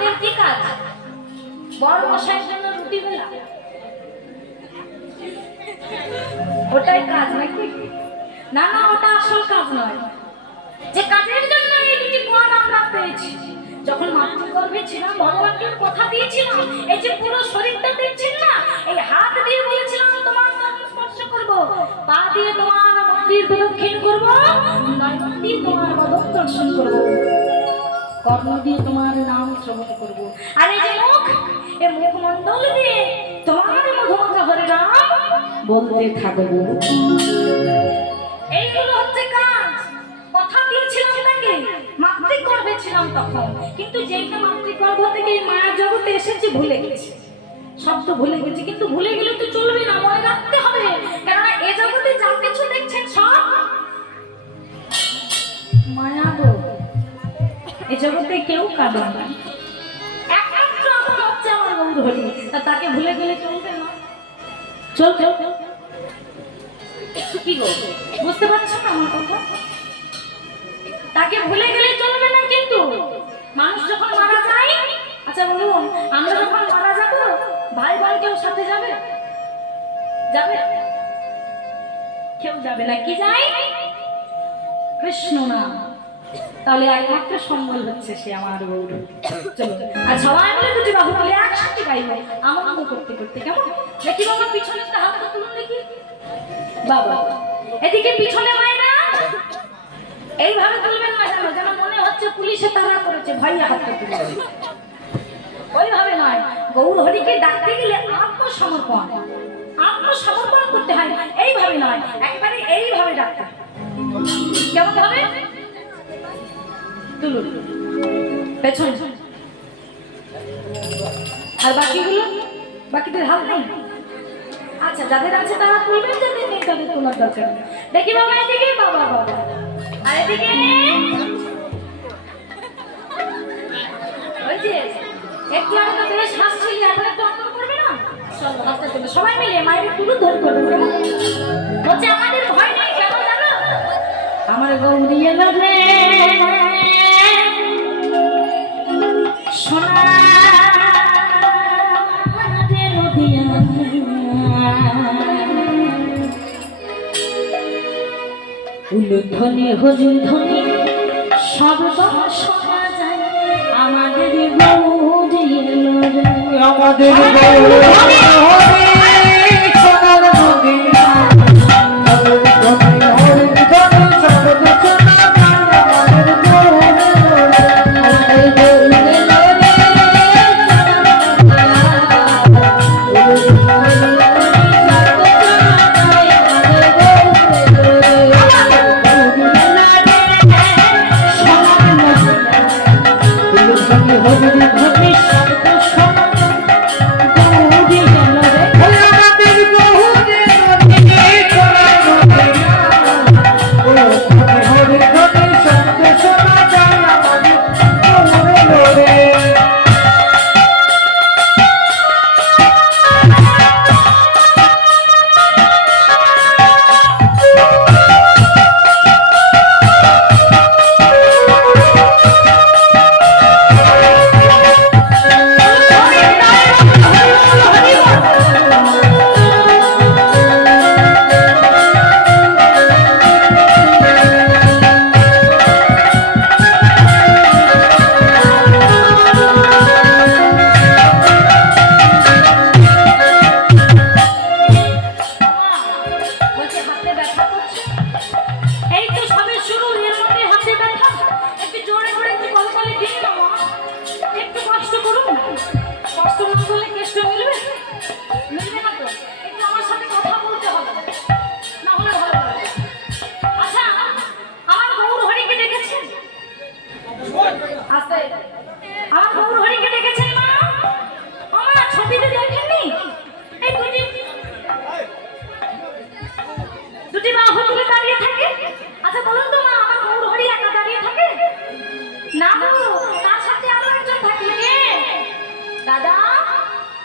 হাতের কি কাজ? বড় মশাইয়ের জন্য রুটি বেলা, ওটাই কাজ নাকি? না না, ওটা আসল কাজ নয়। যে কাজের জন্য এই দুটি কোয়ার আমরা পেয়েছি, যখন মাতৃগর্ভে ছিলাম ভগবানকে কথা দিয়েছিলাম, এই যে পুরো শরীরটা দেখছেন না, এই হাত দিয়ে বলেছিলাম তোমার নাম স্পর্শ করব, পা দিয়ে তোমার মন্দির প্রদক্ষিণ করব, নয়ন দিয়ে তোমার বদন দর্শন করব, কর্ণ দিয়ে তোমার নাম শ্রবণ করব, আর এই যে মুখ, এই মুখমণ্ডল দিয়ে তোমার মধুময় হরে নাম বলতে থাকবো। এইগুলো হচ্ছে কাজ। কথা দিয়েছিলাম তাকে, মাতৃগর্ভে ছিলাম তখন, কিন্তু যেইটা মাতৃগর্ভ থেকে এই মায়া জগতে এসেছি ভুলে গেছি, সব তো ভুলে গেছি। কিন্তু ভুলে গেলে তো চলবে না, মনে রাখতে হবে, কেননা এ জগতে যা কিছু দেখছেন সব মায়া গো। এ জগতে কেউ কাঁদে না, একমাত্র আপন হচ্ছে আমার গৌর হরি, তাকে ভুলে গেলে চলবে না। চল চল, কি গো বুঝতে পারছো না আমার কথা? তাকে ভুলে গেলে চলবে না। কিন্তু মানুষ যখন মারা যায়, আচ্ছা বলুন, আমরা যখন মারা যাব, ভাই ভাই কেউ সাথে যাবে? যাবে? কেউ যাবে না। কি যায়? কৃষ্ণ নাম। তাহলে একমাত্র সম্বল হচ্ছে সে আমার গৌর। চলো, আর সবাই মিলে দুটি বাহু তুলে একসাথে গাইব আনন্দ করতে করতে। কেমন দেখি বাবা? পিছনে একটা হাত তুলুন দেখি বাবা, এদিকে পিছনে মায়েরা এইভাবে তুলবেন না, যেন যেন মনে হচ্ছে পুলিশে তাড়া করেছে, ভাইয়া হাতটা তুলেছে, ওইভাবে নয়। গৌর হরিকে ডাকতে গেলে আত্মসমর্পণ, আত্মসমর্পণ করতে হয়, এইভাবে নয়, একবারে এইভাবে ডাকতে। কেমন ভাবে তুলুন পেছন, আর বাকিগুলো, বাকিদের হাত নেই। আচ্ছা, যাদের আছে তারা তুলবেন, যাদের নেই তাদের তোলার দরকার নেই। দেখি বাবা, এদিকে বাবা বাবা, আর এদিকে ওই যে একটু আগে তো বেশ হাসছিলি, এখন একটু অন্তর করবে না? চলো হাসতে চলো, সবাই মিলে মায়ের তুলু ধরে করবে। বলছে আমাদের ভয় নেই, কেন জানো? আমার গৌরী এলো রে সোনা রে নদিয়া, উলুধ্বনি হরিধ্বনি শব্দ শোনা যায়, আমাদের গৌরী এলো রে, আমাদের গৌরী সোনার নদিয়া,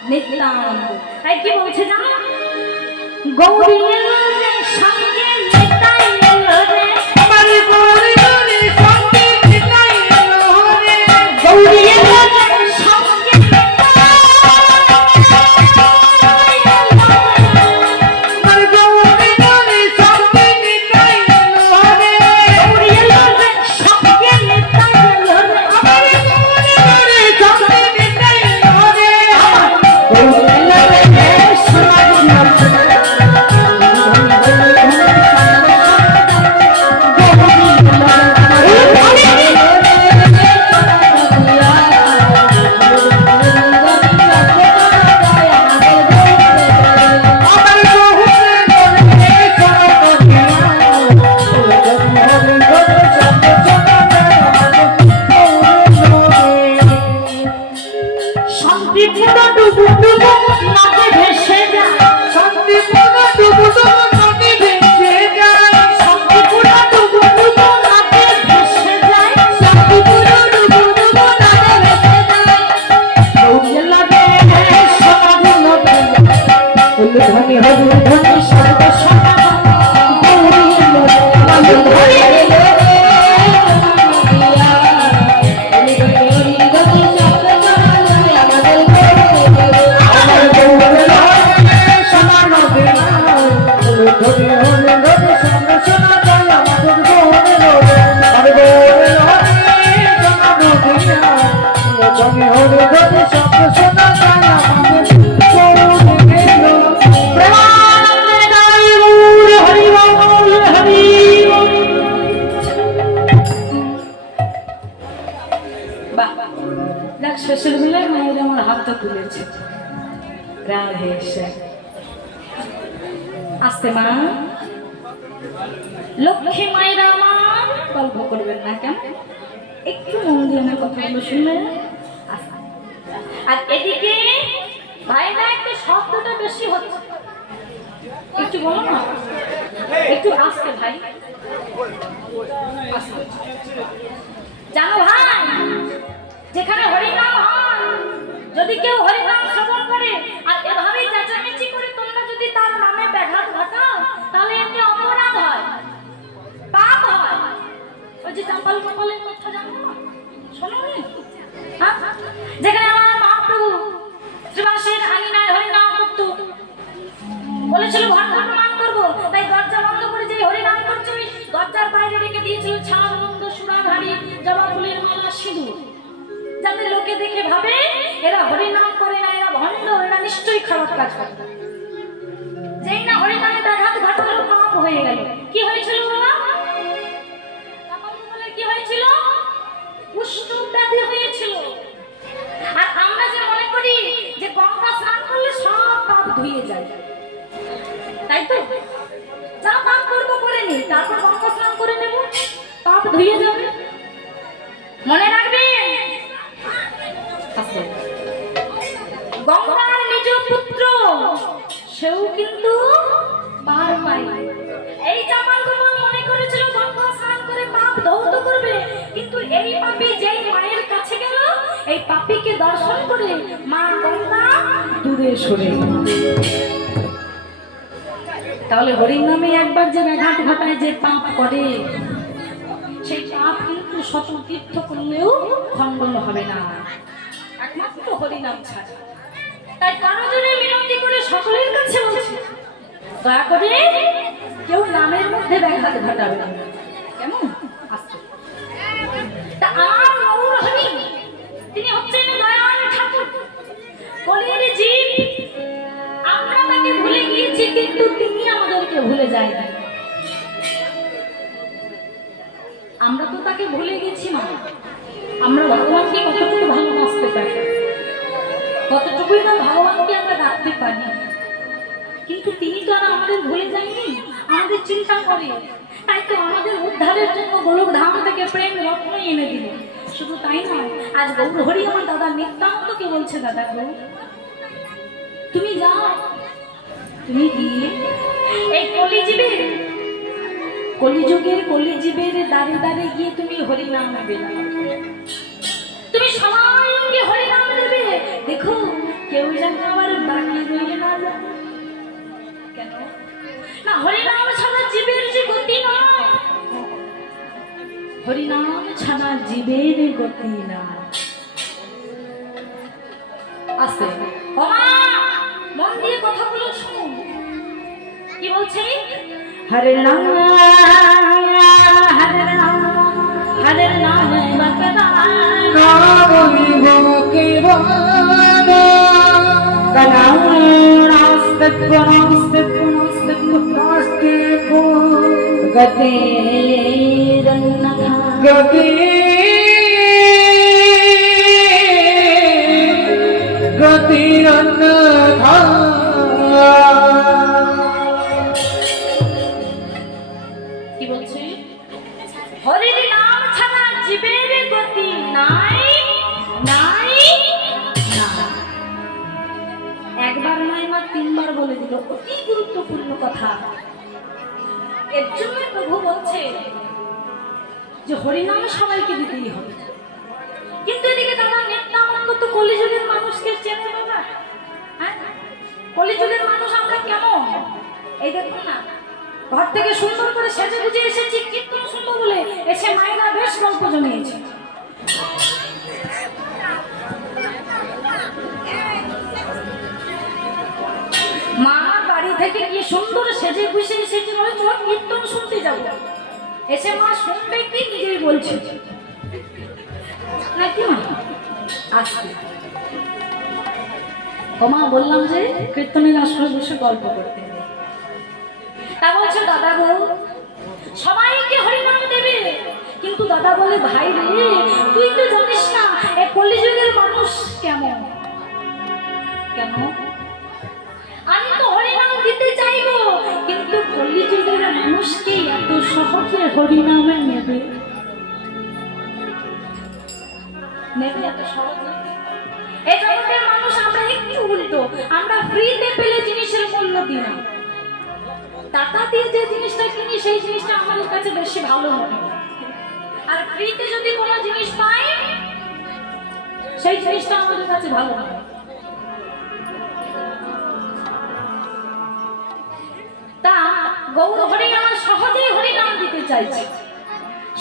নিত্যানন্দ। তাই কি বলছে জানো? গৌরী এলো রে সঙ্গে নিতাই এলো রে, আমার গৌরী সঙ্গে নিতাই এলো রে, গৌরী এলো রে ডুবু ডুবু নদে ভেসে যায় শান্তিপুরা ডুবু ডুবু নদী ভেসে যায় শান্তিপুরা ডুবু ডুবু নদে ভেসে যায় শান্তিপুরা ডুবু ডুবু নদী ভেসে যায় দৌড়ে লাগে সোনার নদে উলুধ্বনি হলুধ্বনি সর্ব সমাগম শেষের বেলায় মায়ের আমার হাতটা তুলেছে রাধে শ্যাম আসতে মা লক্ষ্মী মায়ের আমার গল্প করবেন না কেন একটু মন দিয়ে আমার কথাগুলো শুনবেন আর এদিকে ভাইরা একটু শব্দটা বেশি হচ্ছে একটু বলো না একটু আসতে ভাই জানো ভাই যেখানে হরিনাম হয় যদি কেউ হরিনাম শ্রবণ করে আর এভাবেই চেঁচামেচি করে তোমরা যদি তার নামে ব্যাঘাত ঘটাও তাহলে এতে অপরাধ হয় পাপ হয় ওই যে চাম্পাল কপালের কথা জানো না শোনো হ্যাঁ যেখানে আমার মহাপ্রভু শ্রীবাসের আঙিনায় হরিনাম করত বলেছিল ভাগবত মান করবো তাই দরজা বন্ধ করে যে হরিনাম করছে ওই দরজার বাইরে রেখে দিয়েছিল ছাড়ানন্দ সুরাধারী জবা ফুলের মালা সিঁদুর যাতে লোকে দেখে ভাবে এরা হরিনাম করে না এরা ভণ্ড এরা নিশ্চয়ই খারাপ কাজ করে যেই না হরিনামে ব্যাঘাত ঘটালো পাপ হয়ে গেল কি হয়েছিল বাবা কি হয়েছিল কুষ্ঠ ব্যাধি হয়েছিল আর আমরা যে মনে করি যে গঙ্গা স্নান করলে সব পাপ ধুয়ে যায় তাই তো যা পাপ করবো করে নি তারপর গঙ্গা স্নান করে নেব পাপ ধুয়ে যাবে মনে রাখবে গঙ্গার নিজ পুত্র সেও কিন্তু পার পায় এই জামাল গোপাল মনে করেছিল গঙ্গা স্নান করে পাপ ধৌত করবে কিন্তু এই পাপী যেই মায়ের কাছে গেল এই পাপীকে দর্শন করে মা গঙ্গা দূরে সরে তাহলে হরির নামে একবার যে ব্যাঘাত ঘটায় যে পাপ করে সেই পাপ কিন্তু শত তীর্থ করলেও খণ্ডন হবে না একমাত্র হরিনাম ছাড়া তাই কারো জন্য মিনতি করে সকলের কাছে বলছি দয়া করে কেউ নামের মধ্যে ব্যাঘাত ঘটাবে না কেমন আসছে তা আমার গৌর হরি তিনি হচ্ছেন দয়াল ঠাকুর কলির জীব আমরা তাকে ভুলে গিয়েছি কিন্তু তিনি আমাদেরকে ভুলে যায়নি আমরা তো তাকে ভুলে গেছি মা আমরা ভগবানকে কতটুকু ভালোবাসতে পারি কতটুকুই না ভগবানকে আমরা ডাকতে পারি কিন্তু তিনি তো আর আমাদের ভুলে যায়নি আমাদের চিন্তা করে তাই তো আমাদের উদ্ধারের জন্য গোলক ধাম থেকে প্রেম রত্ন এনে দিল শুধু তাই নয় আজ গৌর হরি আমার দাদা নিত্যানন্দকে বলছে দাদা গো তুমি যাও তুমি গিয়ে এই কলিযুগের দাঁড়ে দাঁড়ে গিয়ে তুমি হরিনাম দেবে তুমি সবাইকে হরিনাম দেবে দেখো কেউ যেন আবার বাকি রইলে না যায় কেন না হরিনাম ছাড়া জীবের যে গতি নয় হরিনাম ছাড়া জীবের গতি না আছে মন দিয়ে কথাগুলো শুনুন কি বলছে হরে রাম হরে নাম বকরা নাম বিভো কেবলা কলাম রাস্তে গতে গতি অন্যথা কি বলছে হরির নাম ছাড়া জীবের গতি নাই নাই তিনবার বলে দিল, অতি গুরুত্বপূর্ণ কথা। এর জন্য প্রভু বলছে যে হরিনাম সবাইকে দিতেই হবে। কিন্তু এদিকে দাদা নিত্যানন্দ তো কলিযুগের মানুষকে চেনে না। হ্যাঁ, কলিযুগের মানুষ আমরা কেমন? এই দেখুন না, ঘর থেকে সুন্দর করে সেজে গুজে এসেছি, কীর্তন শুনবো বলে এসে মায়েরা বেশ গল্প জমিয়েছে। মা বাড়ি থেকে কি সুন্দর সেজে গুজে এসেছে, বলে চল কীর্তন শুনতে যাবো। এসে মা শুনবে কি নিজেই বলছে নাকি মা আসবে। মা বললাম যে কীর্তনের আসরে বসে গল্প করতে, তা বলছে দাদা গো সবাইকে হরিনাম দেবে। কিন্তু দাদা বলে ভাই রে, তুই তো জানিস না এ কলিযুগের মানুষ কেমন। কেন? আমি তো হরিনাম দিতে চাইবো, কিন্তু কলিযুগের মানুষকে এত সহজে হরিনামে নেবে নেবে এত সহজে? এই জগতের মানুষ আমরা একটু উল্টো, আমরা ফ্রিতে পেলে জিনিসের মূল্য দিই না। টাকা দিয়ে যে জিনিসটা কিনি সেই জিনিসটা আমাদের কাছে বেশি ভালো মনে হয়। আর ফ্রিতে যদি কোনো জিনিস পাই সেই জিনিসটা আমাদের কাছে ভালো হয়। তা গৌর হরি আমার সহজেই হরিনাম দিতে চাইছে,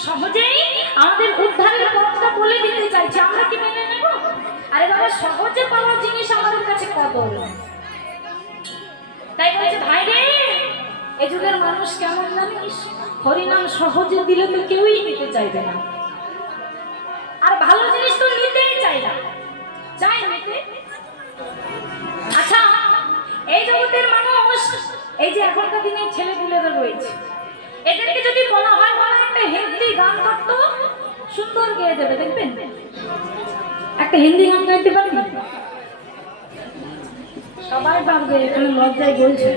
সহজেই আমাদের উদ্ধারের পথটা বলে দিতে চাইছে, আমরা কি মেনে নেব? আরে বাবা, সহজে পাওয়া জিনিস আমাদের কাছে কদর। তাই বলছে ভাই রে, এ যুগের মানুষ কেমন জানিস? হরিনাম সহজে দিলে তো কেউই নিতে চাইবে না, আর ভালো জিনিস তো নিতেই চাই না, চাই নিতে। আচ্ছা, এই জগতের মানুষ, এই যে এখনকার দিনে ছেলেপুলেরা রয়েছে, এদেরকে যদি বলা হয় বলা একটা হিন্দি গান করতো, সুন্দর গেয়ে দেবে, দেখবেন। একটা হিন্দি গান গাইতে পারবি? সবাই পারবে, এখানে লজ্জায় বলছে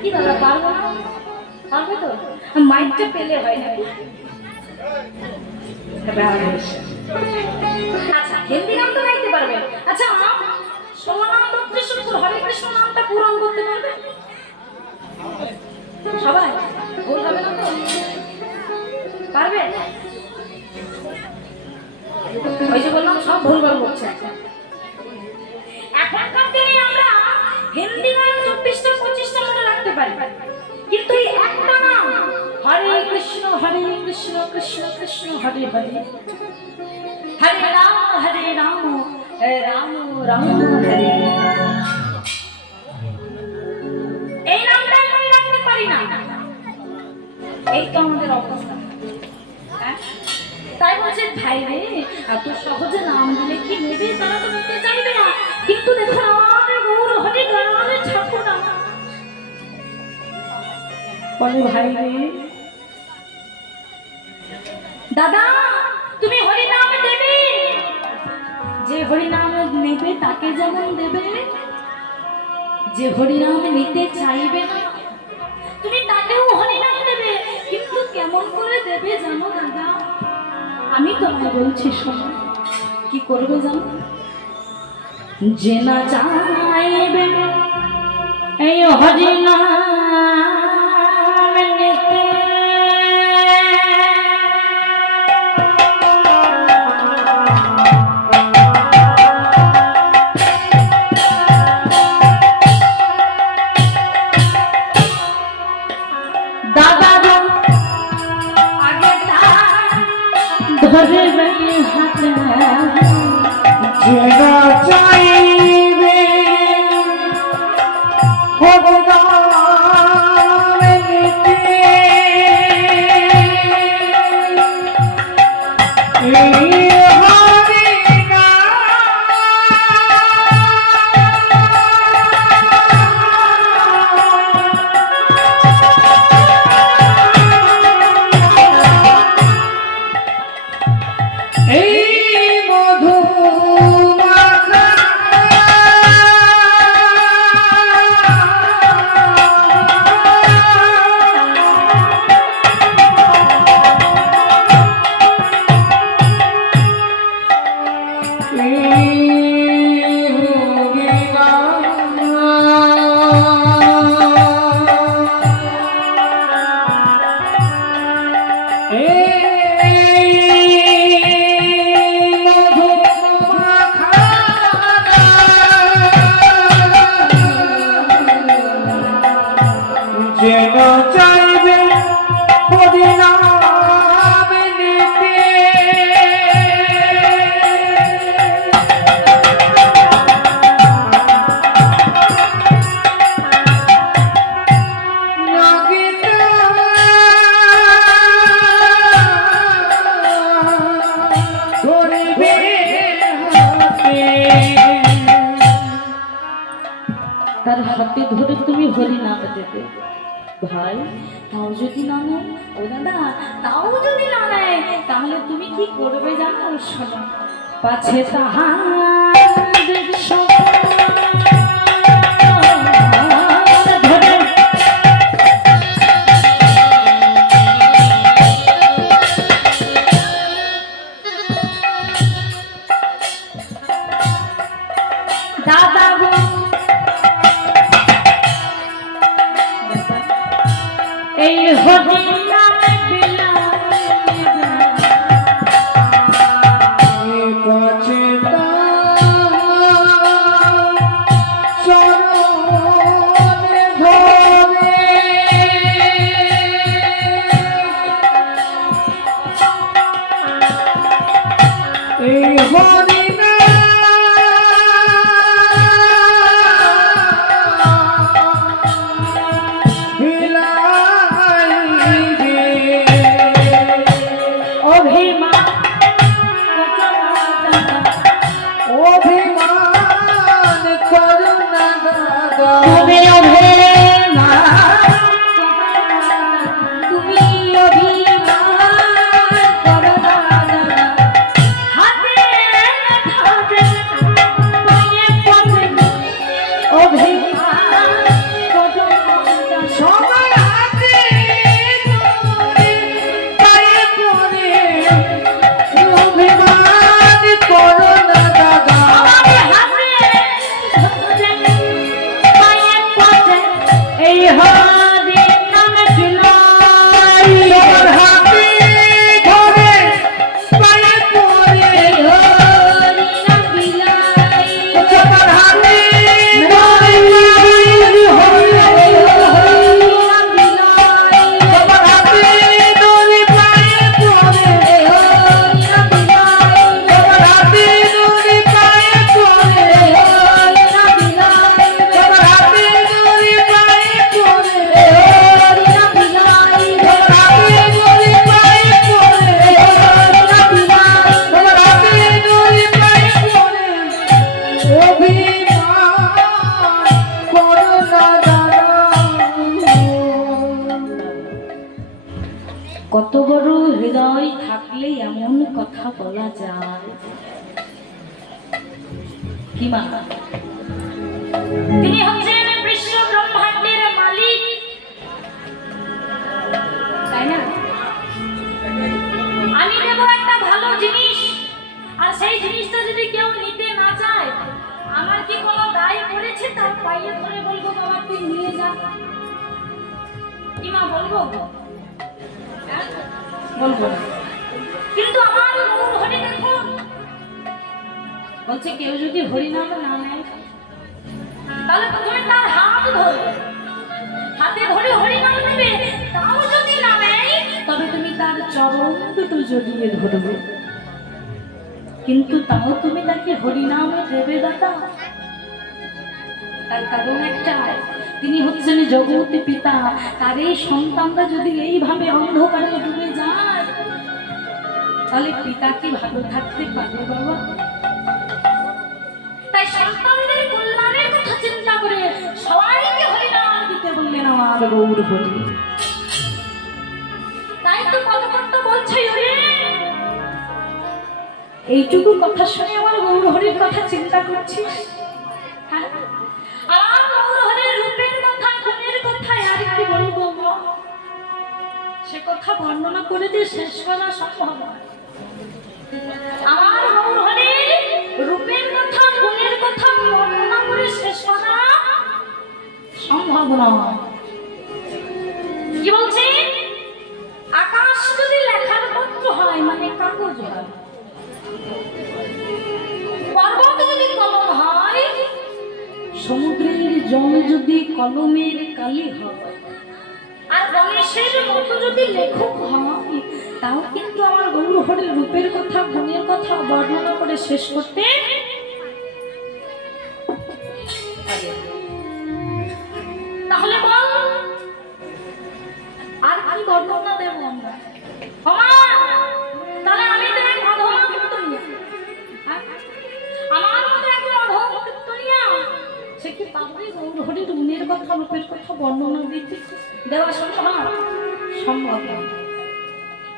কি দাদা পারবো না? পারবে তো? মাইকটা পেলে হয় না। আচ্ছা, হিন্দি গান তো গাইতে পারবে। আচ্ছা, সোমনাথ দত্তেশ্বর হরে কৃষ্ণ নামটা পূরণ করতে পারবে সবাই? ভুল হবে না তো? পারবে? ওই যে বললাম সব ভুলভাল বলছে। এখনকার দিনে আমরা হিন্দি গান 24টা 25টা মনে রাখতে পারি, কিন্তু এই একটা নাম হরে কৃষ্ণ কৃষ্ণ কৃষ্ণ হরে হরে, হরে রাম রাম রাম হরে, এই নামটা মনে রাখতে পারি না। এই তো আমাদের অবস্থা। তাই বলছে ভাই রে, এত সহজে নাম দিলে কি নেবে? তারা তো নিতে চাইবে না। কিন্তু দেখো আমাদের গৌর হরি গ্রামের ঠাকুর না বলে ভাই রে, দাদা তুমি হরিনাম দেবে, যে হরিনাম নেবে তাকে যেমন দেবে, যে হরিনাম নিতে চাইবে না তুমি তাকেও হরিনাম দেবে। কিন্তু কেমন করে দেবে জানো দাদা? আমি তোমায় বলছি শোনো, কি করবে জানো? যে না চাইবে এই হরিনাম নিতে, দাদা আগে ধরে হাতে যেনা চাইবে ভগবান নিতে, এই হরি নাম, এই মধু তার হাতে ধরে তুমি হরি নাম দেবে। ভাই তাও যদি না নেয়, ও দাদা তাও যদি না নেয়, তাহলে তুমি কি করবে জানো? শোনো, পাছে তাহার ধরে দাদা গো এই হরি নাম কত বড় হৃদয় থাকলে এমন কথা বলা যায়। কি মা, তিনি হচ্ছেন বিশ্ব ব্রহ্মাণ্ডের মালিক, তাই না? আমি দেব একটা ভালো জিনিস, আর সেই জিনিসটা যদি কেউ নিতে না চায়, আমার কি কোনো দায় পড়েছে তার পাইয়ে ধরে বলবো বাবা তুই নিয়ে যা? কি মা বলবো? বলবো না। কিন্তু আমার গৌর হরি দেখুন বলছে কেউ যদি হরি নাম না নেয়, তাহলে প্রথমে তার হাত ধরবে, হাতে ধরে হরি নাম নেবে, তাও যদি না নেয় তবে তুমি তার চরণ দুটো জড়িয়ে ধরবে। কিন্তু তাও তুমি তাকে হরি নামে দেবে দাদা। তার কারণ একটাই, তিনি হচ্ছেন জগৎ পিতা। তার এই সন্তানরা যদি এইভাবে অন্ধকারে ডুবে যায়, তাহলে পিতা কি ভালো থাকতে পারে বাবা? তাই সন্তানদের কল্যাণের কথা চিন্তা করে সবাইকে হরিনাম দিতে বললেন আমার গৌর হরি। তাই তো পদকর্তা বলছে এইটুকু কথা শুনে আমার গৌর হরির কথা চিন্তা করছিস? হ্যাঁ, আমার গৌর হরির রূপের কথা, গুণের কথা আর কি বলবো? সে কথা বর্ণনা করে দিয়ে শেষ করা সম্ভব নয়। আমার গৌর হরির রূপের কথা, গুণের কথা বর্ণনা করে শেষ করা সম্ভব নয়। কি বলছে? আকাশ যদি লেখার পত্র হয়, মানে কাগজ হয়, পর্বত যদি কলম হয়, সমুদ্রের জল যদি কলমের কালি হয়, আর গণেশের মতো যদি লেখক হয়, তাও কিন্তু আমার গৌর হরির রূপের কথা, গুণের কথা বর্ণনা করে শেষ করতে তাহলে বল আর কি বর্ণনা দেব আমরা? তাহলে আমি তো এক অধম কীর্তনিয়া, আমার মতো একজন অধম কীর্তনিয়া, সে কি পারবে গৌর হরির দেওয়া সম্ভব সম্ভব নয়।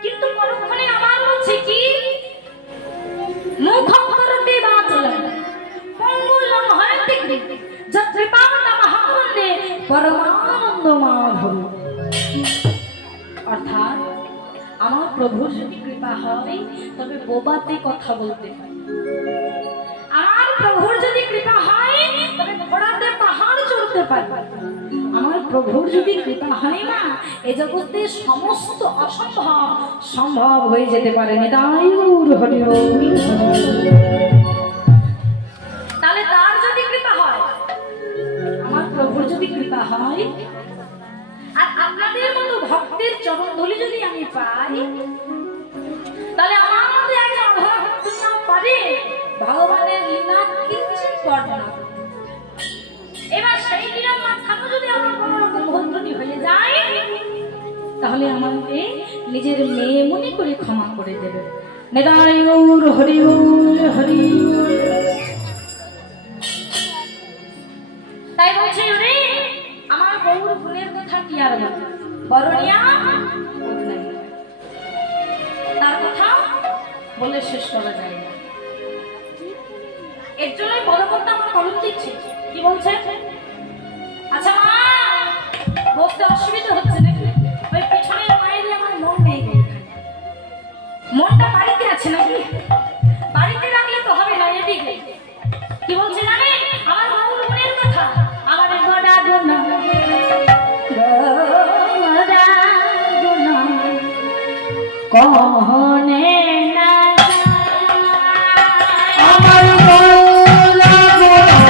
কিন্তু পরক্ষণে আমার বলছে কি মুখম করতে বাচলম মঙ্গলম হয়তে যত্রিপান্না মহানন্দে পরমানন্দ মাধব। অর্থাৎ আমার প্রভুর যদি কৃপা হয় তবে বোবাতে কথা বলতে হয়, আমার প্রভুর যদি কৃপা হয় তবে ঘোড়াতে পাহাড় চড়তে পারবে, আমার প্রভুর যদি কৃপা হয় না এ জগতে সমস্ত অসম্ভব সম্ভব হয়ে যেতে পারে। নিতাইগৌর হরি বল। তাহলে তার যদি কৃপা হয়, আমার প্রভুর যদি কৃপা হয়, আর আপনাদের মতো ভক্তের চরণ ধুলি যদি আমি পাই, তাহলে আমার মতো একজন অধরা ভক্ত না পারে ভগবানের লীলা কিঞ্চিত বর্ণনা। এবার সেই লীলার মাঝখানে যদি আমার কোনো রকম ভুল ত্রুটি হয়ে যায় তাহলে আমাকে নিজের মেয়ে মনে করে ক্ষমা করে দেবে। নিতাই গৌর হরি বল হরি বল। তাই বলছে রে আমার গৌর গুণের কথা কি আর বরণিয়া তার কথা বলে শেষ করা যায় না। এর জন্যই পদকর্তা আমার কলম দিচ্ছে। কি বলছে? আচ্ছা মা বসতে অসুবিধা হচ্ছে নাকি? ওই পিছনের মায়েরই আমার মন নেই, মনটা বাড়িতে আছে নাকি? বাড়িতে রাখলে তো হবে না। এদিকে কি বলছে জানে আমার গৌর গুণের কথা। আমার গড়া গোনা কহনে না আমার গোলা গোলা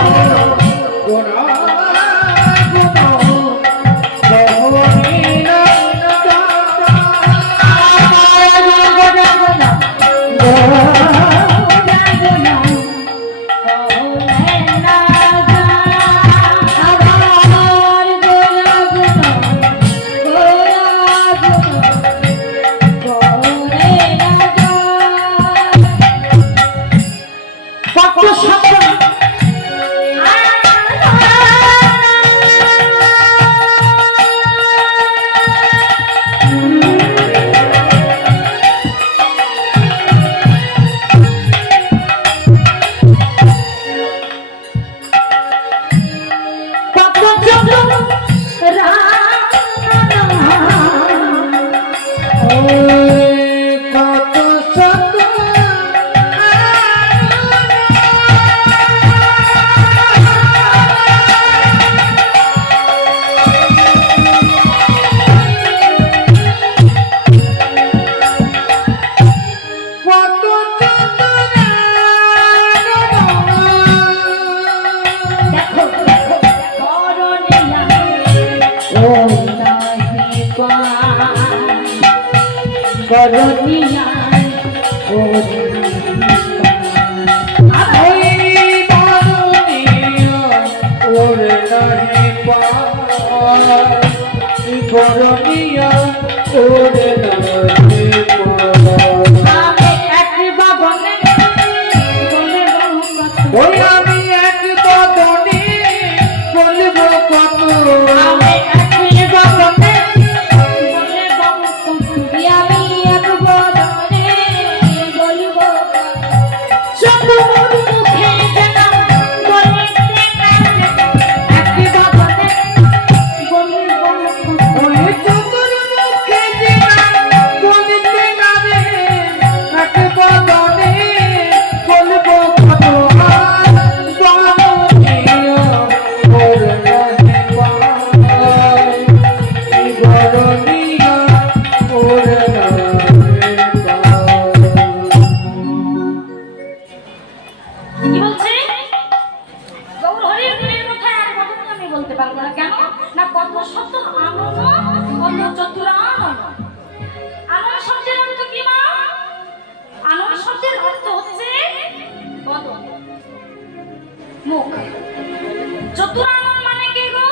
করনিয়া ও করনিয়া ওরে নাহি আমি একটি বাবনে বলে ওই আমি এক বদনে বলবো কত আমি একটি বাবনে বলে বাবু আমি এক বদনে বলবো সব মুখে যেন বলতে না একটি বাবনে বলবো ওই চতুর মুখে দিনা বলতে না রে এক বদনে বলবো কত করনিয়া ওরে নাহি করনিয়া ওরে নাহি কি বলছে গৌর হরির গুণের কথা এক বদনে আমি বলতে পারবো না। কেন না কত শব্দ আনন্দ কত চতুর আনন্দ। আনন্দ শব্দের অর্থ কি মা? আনন্দ শব্দের অর্থ হচ্ছে বদন মুখ। চতুর আনন্দ মানে কি গো?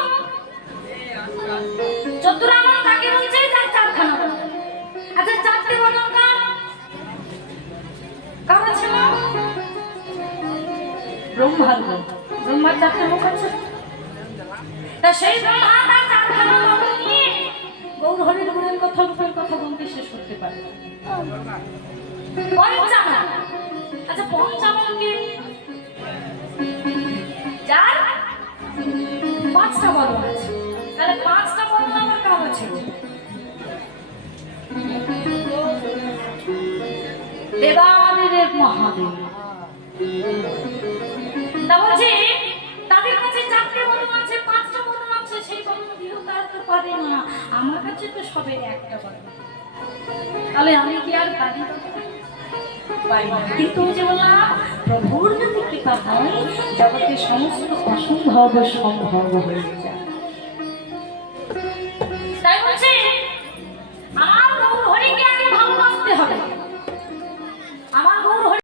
চতুর আনন্দ কাকে বলছে? যার চারখানা বদন। আচ্ছা চারটে বদন কার আছে মা? ব্রহ্মার বদন। ব্রহ্মার চারটে মুখ আছে। তা সেই ব্রহ্মা তার চারখানা বদন নিয়ে দূরের কথা রূপের কথা বলতে শেষ করতে পারি না। পঞ্চানন, আচ্ছা পঞ্চানন কি যার 5টা বদন আছে, তাহলে 5টা বদন আমার কার আছে? দেবাদিদেব মহাদেব। তা বলছি তাদের কাছে 4টে বদন আছে, 5টা বদন আছে, সেই বদন দিয়েও তারা তো পারে না। আমার কাছে তো সবে একটা বদন, তাহলে আমি কি আর দাবি পাই না? কিন্তু ওই যে বললাম প্রভুর যদি কৃপা হয় জগতে সমস্ত অসম্ভব সম্ভব হয়ে যায়।